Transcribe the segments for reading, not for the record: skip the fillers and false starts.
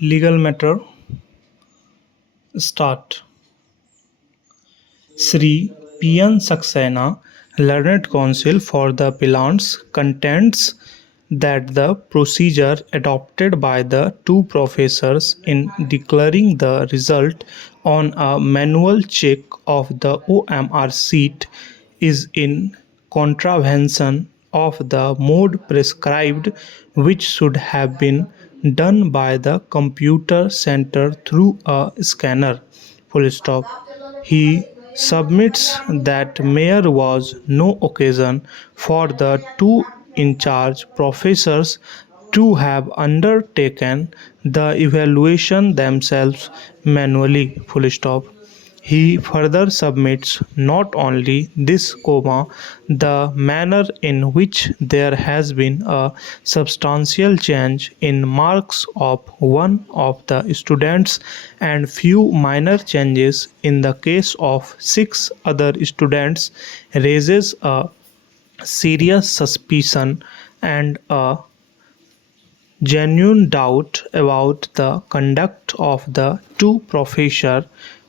Legal matter start. Sri P.N. Saxena, learned counsel for the appellants, contends that the procedure adopted by the two professors in declaring the result on a manual check of the OMR sheet is in contravention of the mode prescribed, which should have been done by the computer center through a scanner. Full stop. He submits that there was no occasion for the two in charge professors to have undertaken the evaluation themselves manually. Full stop. He further submits not only this, the manner in which there has been a substantial change in marks of one of the students and few minor changes in the case of six other students raises a serious suspicion and a genuine doubt about the conduct of the two professors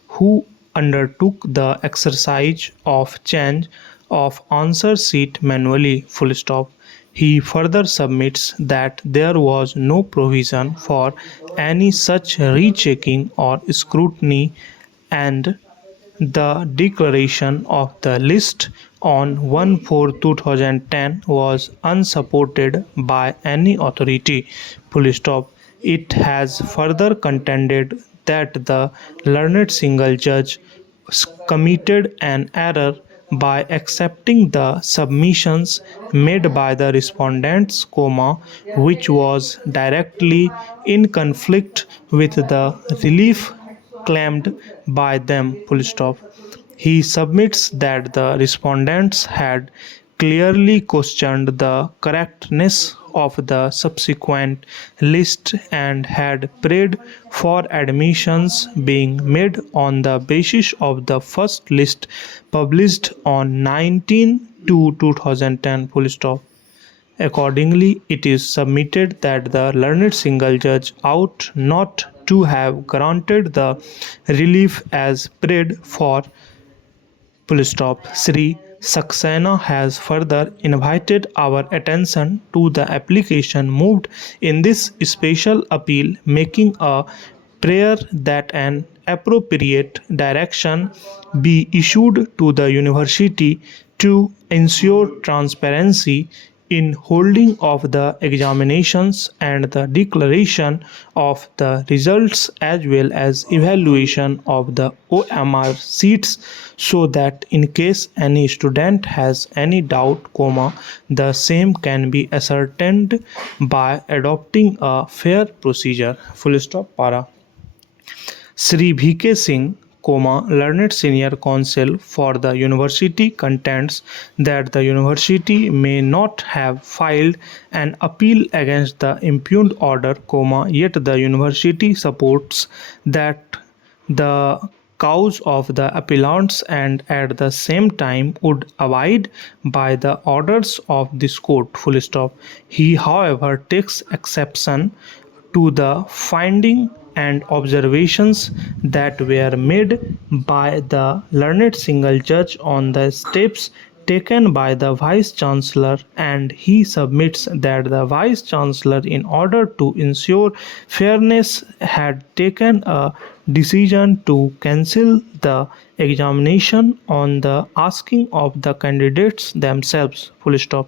who undertook the exercise of change of answer sheet manually. Full stop. He further submits that there was no provision for any such rechecking or scrutiny and the declaration of the list on 1/4/2010 was unsupported by any authority. Full stop. It has further contended that the learned single judge committed an error by accepting the submissions made by the respondents, which was directly in conflict with the relief claimed by them. Full stop. He submits that the respondents had clearly questioned the correctness of the subsequent list and had prayed for admissions being made on the basis of the first list published on 19/2/2010. Full stop. Accordingly, it is submitted that the learned single judge ought not to have granted the relief as prayed for. Full stop. Sri Saxena has further invited our attention to the application moved in this special appeal, making a prayer that an appropriate direction be issued to the university to ensure transparency in holding of the examinations and the declaration of the results as well as evaluation of the OMR seats, so that in case any student has any doubt, the same can be ascertained by adopting a fair procedure. Full stop. Para. Sri V.K. Singh, learned senior counsel for the university, contends that the university may not have filed an appeal against the impugned order, yet the university supports that the cause of the appellants and at the same time would abide by the orders of this court. Full stop. He, however, takes exception to the finding and observations that were made by the learned single judge on the steps taken by the Vice Chancellor, and he submits that the Vice Chancellor, in order to ensure fairness, had taken a decision to cancel the examination on the asking of the candidates themselves. Full stop.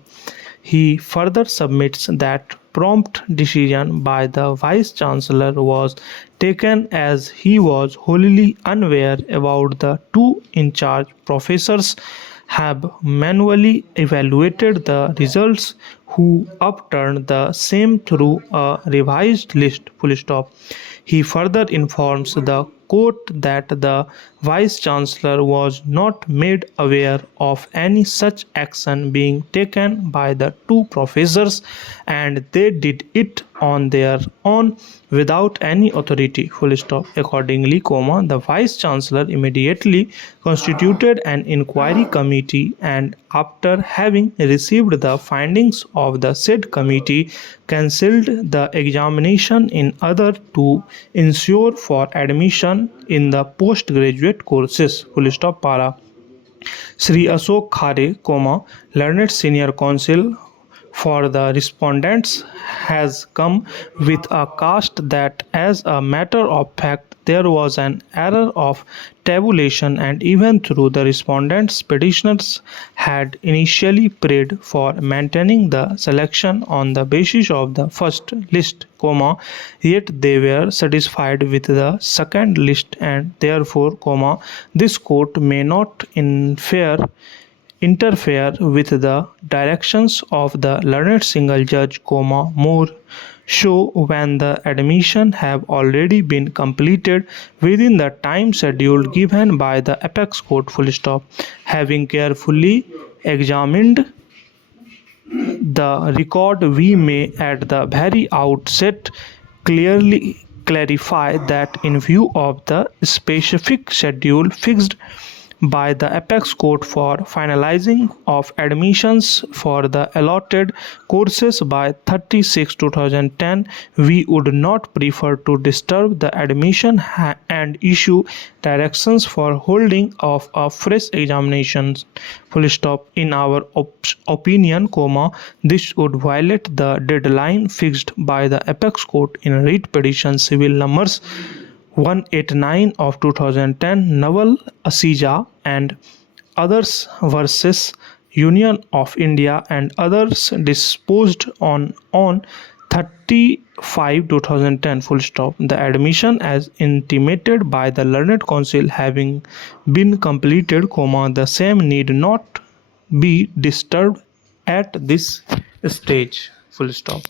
He further submits that prompt decision by the Vice Chancellor was taken as he was wholly unaware about the two in charge professors have manually evaluated the results who upturned the same through a revised list. Full stop. He further informs the court that the Vice Chancellor was not made aware of any such action being taken by the two professors, and they did it on their own without any authority, full stop. Accordingly, the Vice Chancellor immediately constituted an inquiry committee, and after having received the findings of the said committee, cancelled the examination in order to ensure for admission in the postgraduate courses, full stop. Para Sri Ashok Khare, learned senior counsel for the respondents, has come with a cast that as a matter of fact there was an error of tabulation, and even though the respondents petitioners had initially prayed for maintaining the selection on the basis of the first list, yet they were satisfied with the second list, and therefore, this court may not interfere with the directions of the learned single judge, more so when the admission have already been completed within the time schedule given by the apex court, full stop. Having carefully examined the record, we may at the very outset clearly clarify that in view of the specific schedule fixed by the apex court for finalizing of admissions for the allotted courses by 30/6/2010, we would not prefer to disturb the admission and issue directions for holding of a fresh examinations, full stop. In our opinion, this would violate the deadline fixed by the apex court in writ petition civil numbers 189 of 2010, Naval Asija and others versus Union of India and others, disposed on 35/2010, full stop. The admission as intimated by the learned counsel having been completed, the same need not be disturbed at this stage, full stop.